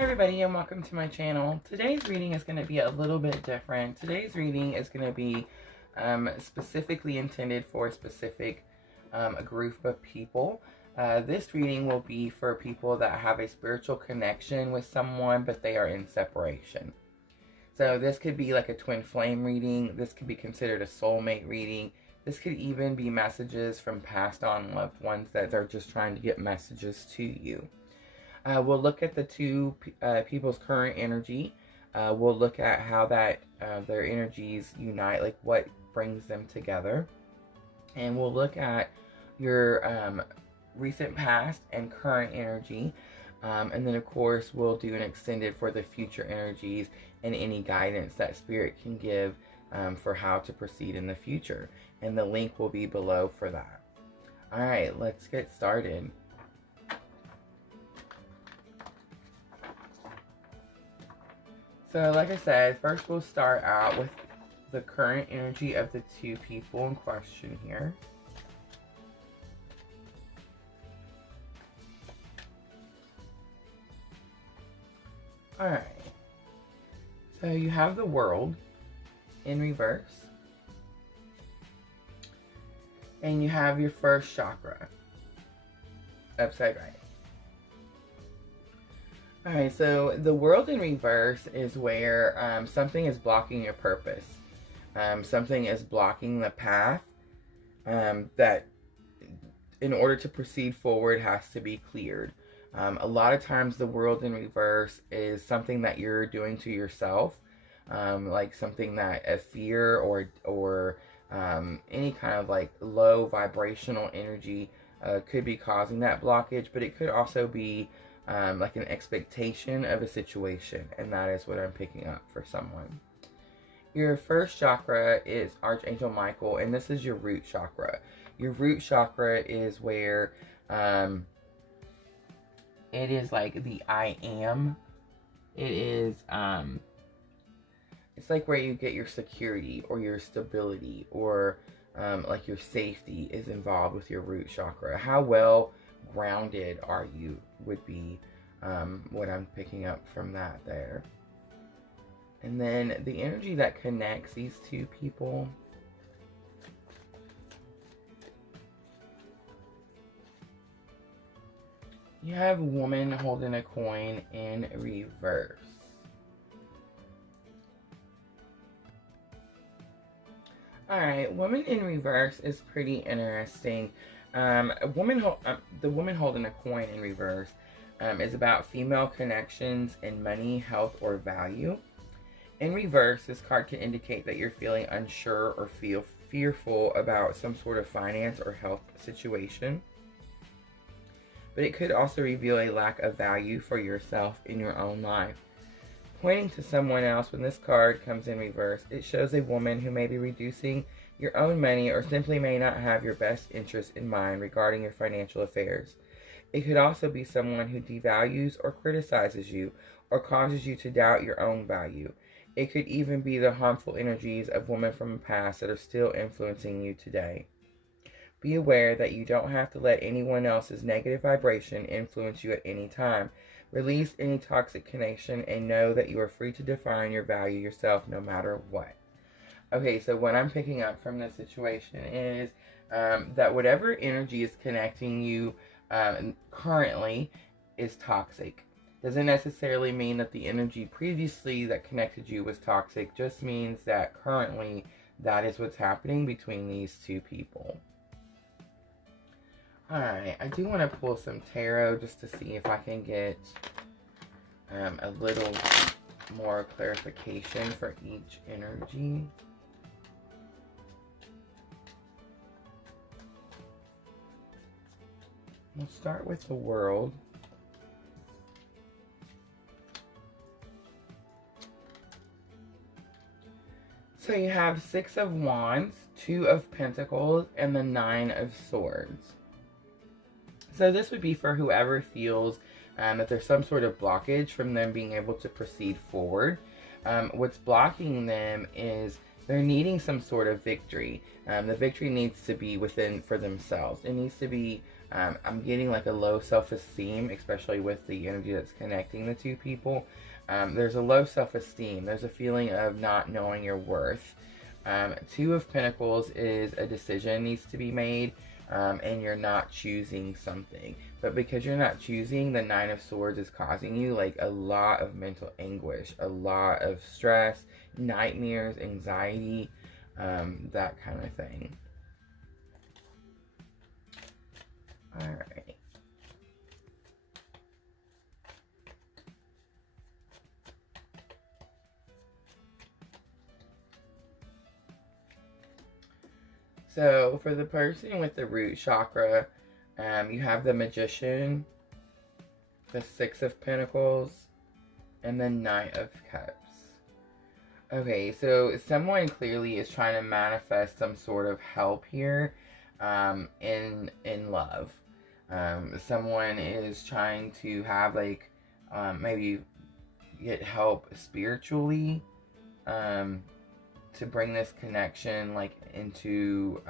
everybody, and welcome to my channel. Today's reading is going to be a little bit different. Today's reading is going to be specifically intended for a specific group of people. This reading will be for people that have a spiritual connection with someone, but they are in separation. So this could be like a twin flame reading. This could be considered a soulmate reading. This could even be messages from passed on loved ones that they're just trying to get messages to you. We'll look at the two people's current energy. We'll look at how that their energies unite, like what brings them together. And we'll look at your recent past and current energy. And then, of course, we'll do an extended for the future energies and any guidance that Spirit can give for how to proceed in the future. And the link will be below for that. All right, let's get started. So, like I said, first we'll start out with the current energy of the two people in question here. Alright. So, you have the World in reverse. And you have your first chakra upside right. Alright, so the World in reverse is where something is blocking your purpose. Something is blocking the path that in order to proceed forward has to be cleared. A lot of times the World in reverse is something that you're doing to yourself, like something that a fear or any kind of like low vibrational energy could be causing that blockage, but it could also be like an expectation of a situation, and that is what I'm picking up for someone. Your first chakra is Archangel Michael, and this is your root chakra. Your root chakra is where it is like the I am. It is it's like where you get your security or your stability or like your safety is involved with your root chakra. How well grounded are you would be what I'm picking up from that there. And then the energy that connects these two people. You have a woman holding a coin in reverse. Alright, woman in reverse is pretty interesting. The woman holding a coin in reverse is about female connections in money, health, or value. In reverse, this card can indicate that you're feeling unsure or feel fearful about some sort of finance or health situation. But it could also reveal a lack of value for yourself in your own life. Pointing to someone else, when this card comes in reverse, it shows a woman who may be reducing your own money or simply may not have your best interest in mind regarding your financial affairs. It could also be someone who devalues or criticizes you or causes you to doubt your own value. It could even be the harmful energies of women from the past that are still influencing you today. Be aware that you don't have to let anyone else's negative vibration influence you at any time. Release any toxic connection and know that you are free to define your value yourself no matter what. Okay, so what I'm picking up from this situation is that whatever energy is connecting you currently is toxic. Doesn't necessarily mean that the energy previously that connected you was toxic. Just means that currently that is what's happening between these two people. Alright, I do want to pull some tarot just to see if I can get a little more clarification for each energy. We'll start with the World. So you have Six of Wands, Two of Pentacles, and the Nine of Swords. So this would be for whoever feels that there's some sort of blockage from them being able to proceed forward. What's blocking them is they're needing some sort of victory. The victory needs to be within for themselves. It needs to be I'm getting like a low self-esteem, especially with the energy that's connecting the two people. There's a low self-esteem. There's a feeling of not knowing your worth. Two of Pentacles is a decision needs to be made, and you're not choosing something. But because you're not choosing, the Nine of Swords is causing you like a lot of mental anguish, a lot of stress, nightmares, anxiety, that kind of thing. All right. So for the person with the root chakra, you have the Magician, the Six of Pentacles, and the Knight of Cups. Okay, so someone clearly is trying to manifest some sort of help here, in love. Someone is trying to have like, maybe get help spiritually, to bring this connection like into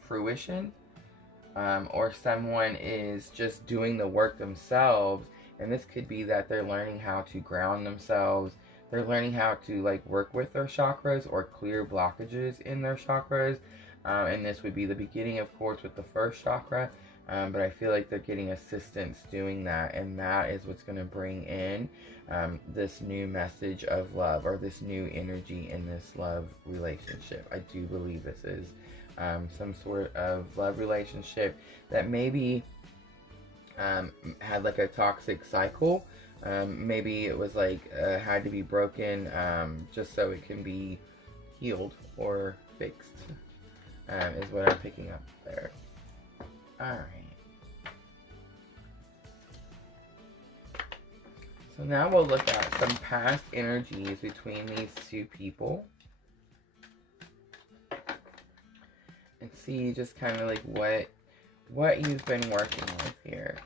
fruition, or someone is just doing the work themselves, and this could be that they're learning how to ground themselves. They're learning how to like work with their chakras or clear blockages in their chakras, and this would be the beginning, of course, with the first chakra, but I feel like they're getting assistance doing that, and that is what's going to bring in this new message of love, or this new energy in this love relationship. I do believe this is some sort of love relationship that maybe had like a toxic cycle. Maybe it was like had to be broken, just so it can be healed or fixed, is what I'm picking up there. Alright. So now we'll look at some past energies between these two people. And see just kind of like what you've been working with here.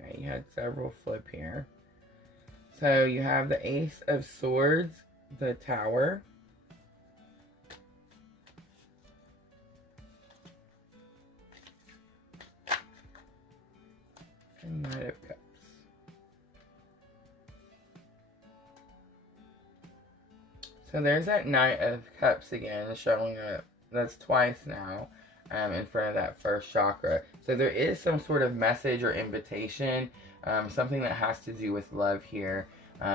Okay, you had several flip here. So you have the Ace of Swords, the Tower, and Knight of Cups. So there's that Knight of Cups again, showing up. That's twice now, in front of that first chakra. So there is some sort of message or invitation, something that has to do with love here.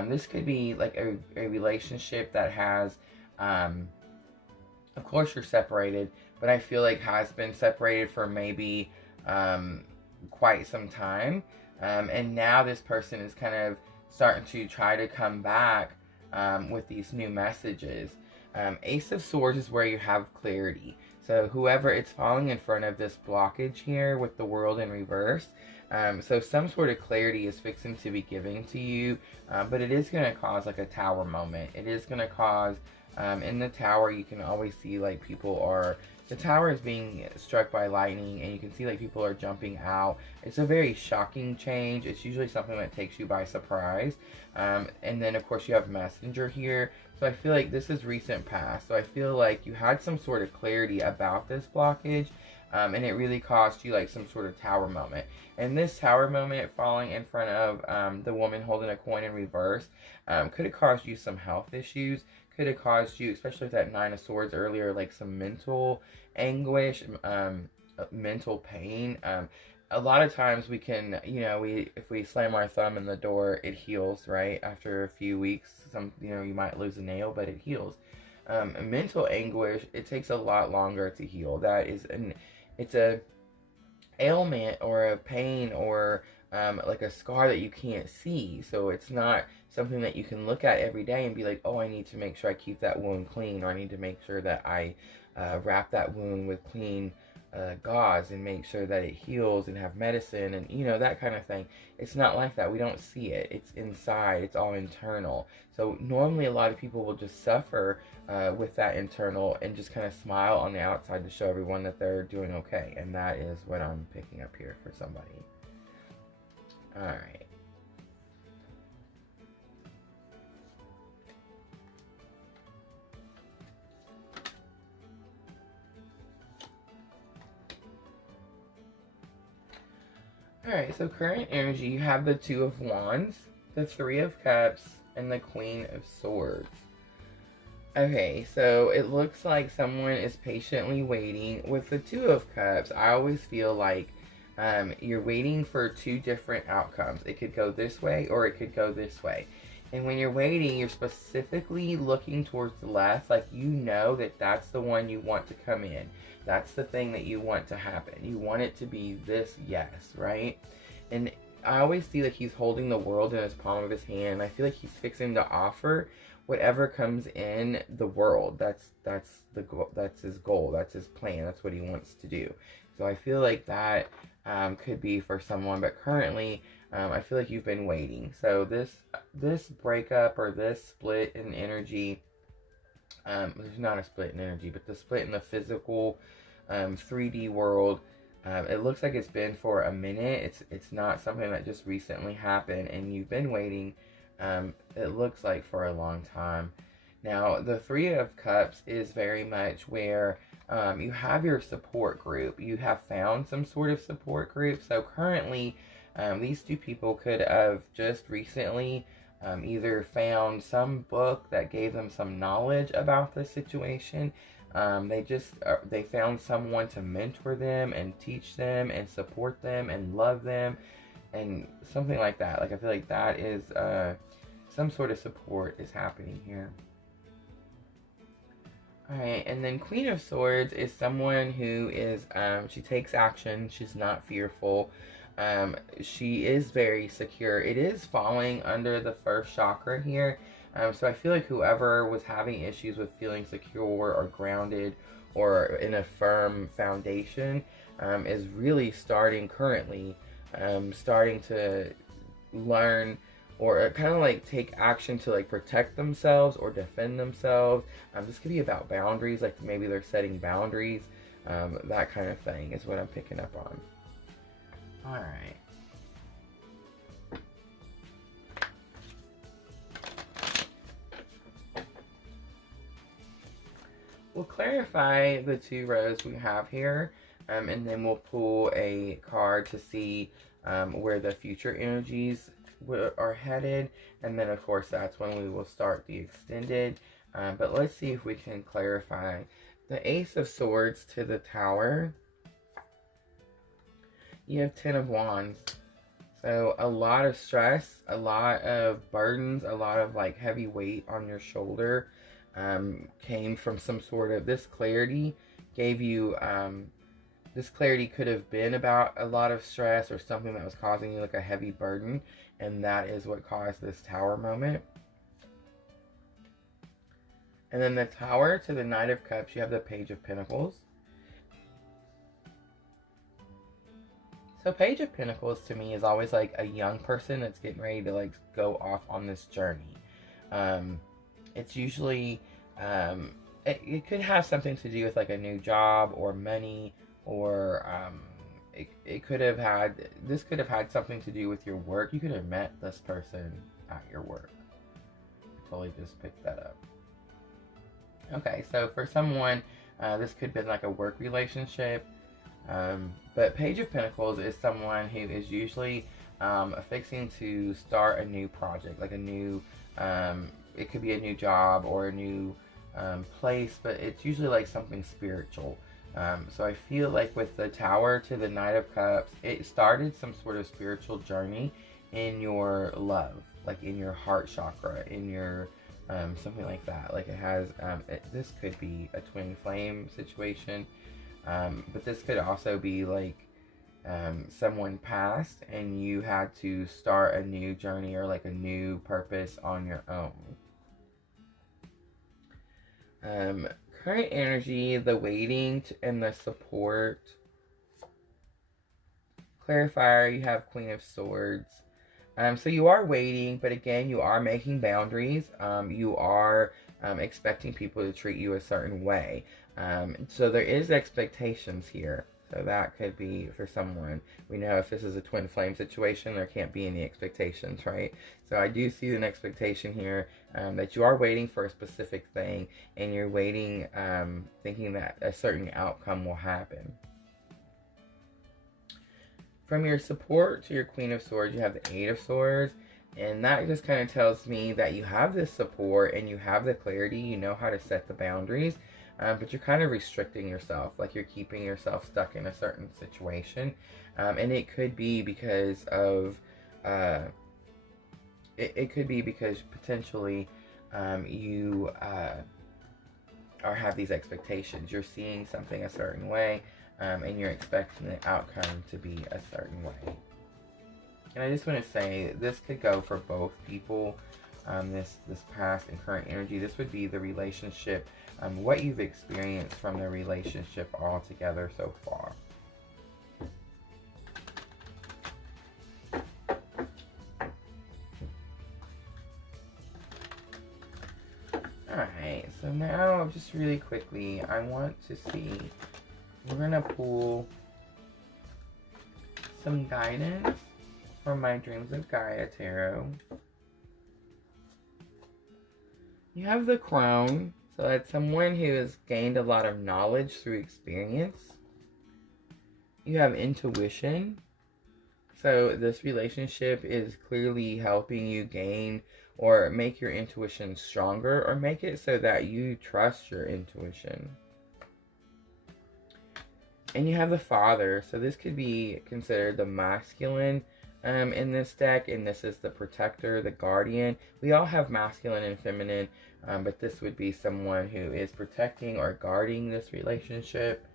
This could be like a relationship that has, of course you're separated, but I feel like has been separated for maybe quite some time. And now this person is kind of starting to try to come back with these new messages. Ace of Swords is where you have clarity. So whoever it's falling in front of this blockage here with the World in reverse. So some sort of clarity is fixing to be given to you, but it is going to cause like a tower moment. It is going to cause, in the tower you can always see like people are, the tower is being struck by lightning, and you can see like people are jumping out. It's a very shocking change. It's usually something that takes you by surprise. And then of course you have Messenger here. So I feel like this is recent past. So I feel like you had some sort of clarity about this blockage, and it really caused you like some sort of tower moment. And this tower moment falling in front of the woman holding a coin in reverse could have caused you some health issues. Could have caused you, especially with that Nine of Swords earlier, like some mental anguish, mental pain. A lot of times we can, if we slam our thumb in the door, it heals, right? After a few weeks, you might lose a nail, but it heals. Mental anguish, it takes a lot longer to heal. It's a ailment or a pain or like a scar that you can't see. So it's not something that you can look at every day and be like, oh, I need to make sure I keep that wound clean, or I need to make sure that I wrap that wound with clean gauze and make sure that it heals and have medicine and that kind of thing. It's not like that. We don't see it. It's inside. It's all internal. So normally a lot of people will just suffer with that internal and just kind of smile on the outside to show everyone that they're doing okay. And that is what I'm picking up here for somebody. All right. Alright, so current energy, you have the Two of Wands, the Three of Cups, and the Queen of Swords. Okay, so it looks like someone is patiently waiting. With the Two of Cups, I always feel like you're waiting for two different outcomes. It could go this way or it could go this way. And when you're waiting, you're specifically looking towards the left, like you know that that's the one you want to come in. That's the thing that you want to happen. You want it to be this yes, right? And I always see that he's holding the world in his palm of his hand. I feel like he's fixing to offer whatever comes in the world. That's the goal. That's his goal. That's his plan. That's what he wants to do. So I feel like that could be for someone, but currently I feel like you've been waiting. So this breakup or this split in energy, there's not a split in energy, but the split in the physical 3D world, it looks like it's been for a minute. It's not something that just recently happened, and you've been waiting. It looks like for a long time. Now, the Three of Cups is very much where you have your support group. You have found some sort of support group. So currently, these two people could have just recently either found some book that gave them some knowledge about the situation. They found someone to mentor them and teach them and support them and love them and something like that. Like I feel like that is some sort of support is happening here. Alright, and then Queen of Swords is someone who is, she takes action, she's not fearful, she is very secure. It is falling under the first chakra here, so I feel like whoever was having issues with feeling secure or grounded or in a firm foundation is really starting to learn or kind of like take action to like protect themselves or defend themselves. This could be about boundaries, like maybe they're setting boundaries, that kind of thing is what I'm picking up on. All right. We'll clarify the two rows we have here, and then we'll pull a card to see where the future energies are headed, and then of course that's when we will start the extended, but let's see if we can clarify. The Ace of Swords to the Tower, you have 10 of Wands, so a lot of stress, a lot of burdens, a lot of like heavy weight on your shoulder came from some sort of, this clarity gave you this clarity could have been about a lot of stress or something that was causing you like a heavy burden, and that is what caused this Tower moment. And then the Tower to the Knight of Cups, you have the Page of Pentacles. So Page of Pentacles to me is always like a young person that's getting ready to like go off on this journey. It's usually, it could have something to do with like a new job or money, or it could have had, this could have had something to do with your work. You could have met this person at your work. I totally just picked that up. Okay, so for someone, this could have been like a work relationship, but Page of Pentacles is someone who is usually fixing to start a new project, like a new, it could be a new job or a new place, but it's usually like something spiritual. So I feel like with the Tower to the Knight of Cups, it started some sort of spiritual journey in your love, like in your heart chakra, in your something like that. Like it has, this could be a twin flame situation, but this could also be like someone passed and you had to start a new journey or like a new purpose on your own. Current energy, the waiting and the support. Clarifier, you have Queen of Swords. So you are waiting, but again, you are making boundaries. You are expecting people to treat you a certain way. So there is expectations here. So that could be for someone. We know if this is a twin flame situation, there can't be any expectations, right? So I do see an expectation here that you are waiting for a specific thing, and you're waiting thinking that a certain outcome will happen. From your support to your Queen of Swords, you have the Eight of Swords. And that just kind of tells me that you have this support and you have the clarity. You know how to set the boundaries. But you're kind of restricting yourself. Like you're keeping yourself stuck in a certain situation. And it could be because of... it could be because potentially you have these expectations. You're seeing something a certain way. And you're expecting the outcome to be a certain way. And I just want to say, this could go for both people, this past and current energy. This would be the relationship, what you've experienced from the relationship altogether so far. Alright, so now just really quickly, I want to see, we're going to pull some guidance from my Dreams of Gaia tarot. You have the Crown, so that's someone who has gained a lot of knowledge through experience. You have Intuition, so this relationship is clearly helping you gain or make your intuition stronger, or make it so that you trust your intuition. And you have the Father, so this could be considered the masculine in this deck, and this is the protector, the guardian. We all have masculine and feminine, but this would be someone who is protecting or guarding this relationship.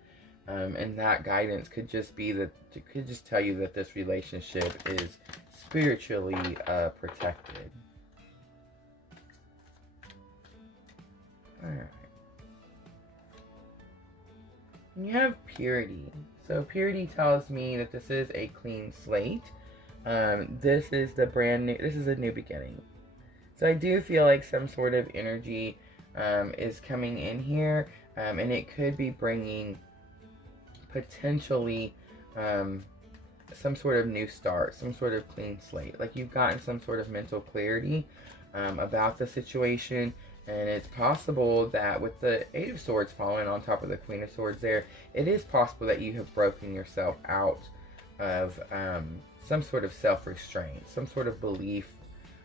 And that guidance could just be that, it could just tell you that this relationship is spiritually protected. Alright. You have Purity. So Purity tells me that this is a clean slate. This is the brand new, this is a new beginning. So I do feel like some sort of energy is coming in here, and it could be bringing potentially some sort of new start, some sort of clean slate. Like you've gotten some sort of mental clarity about the situation, and it's possible that with the Eight of Swords falling on top of the Queen of Swords there, it is possible that you have broken yourself out of some sort of self-restraint, some sort of belief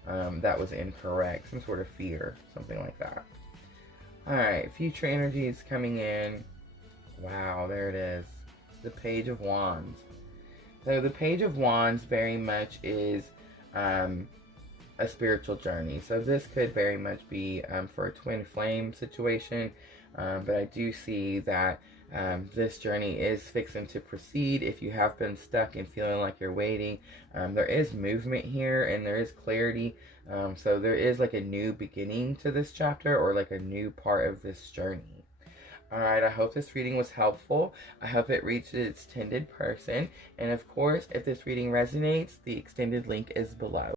that was incorrect, some sort of fear, something like that. Alright, future energy is coming in. Wow, there it is. The Page of Wands. So the Page of Wands very much is a spiritual journey. So this could very much be for a twin flame situation. But I do see that this journey is fixing to proceed. If you have been stuck and feeling like you're waiting, there is movement here and there is clarity. So there is like a new beginning to this chapter, or like a new part of this journey. Alright, I hope this reading was helpful. I hope it reached its intended person. And of course, if this reading resonates, the extended link is below.